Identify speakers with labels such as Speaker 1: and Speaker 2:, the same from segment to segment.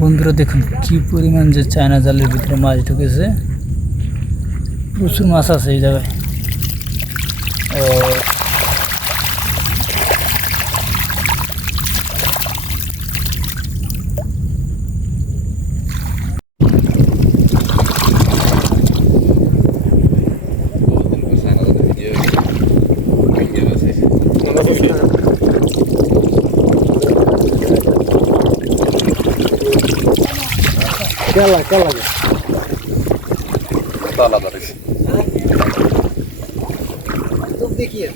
Speaker 1: বন্ধুরা দেখুন কি পরিমাণ যে ছাইনা জালের ভিতরে মাছ ঢুকেছে প্রচুর মাছ আছে এই জায়গায় Aquela,
Speaker 2: aquela. Tá lá, Larissa.
Speaker 3: Ah? Tu aqui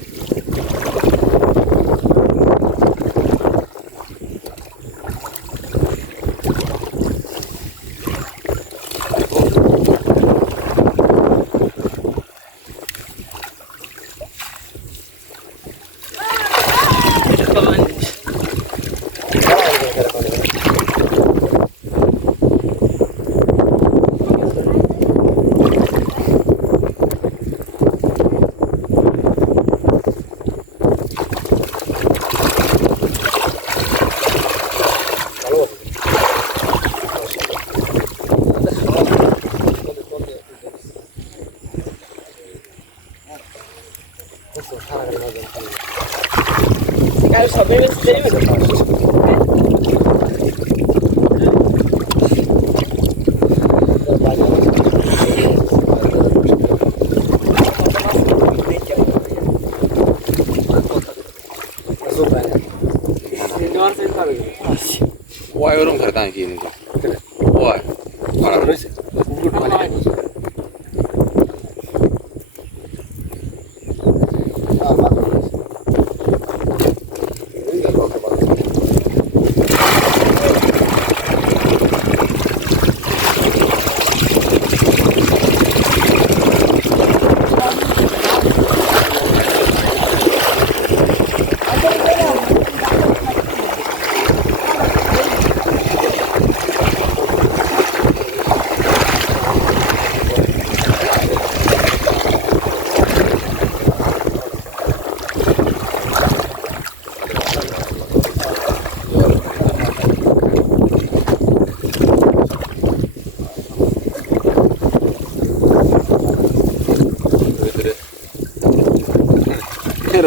Speaker 3: Cara, só veio esse p e l í o d o eu acho. Wah, orang kereta ini.
Speaker 2: Thank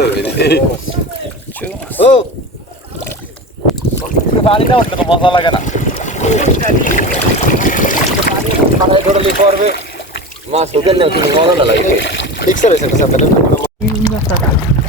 Speaker 2: ও পানিটা অন্তত মজা লাগে না পানি ধরলে করবে মাছ ওখানে মজা না লাগে ঠিক আছে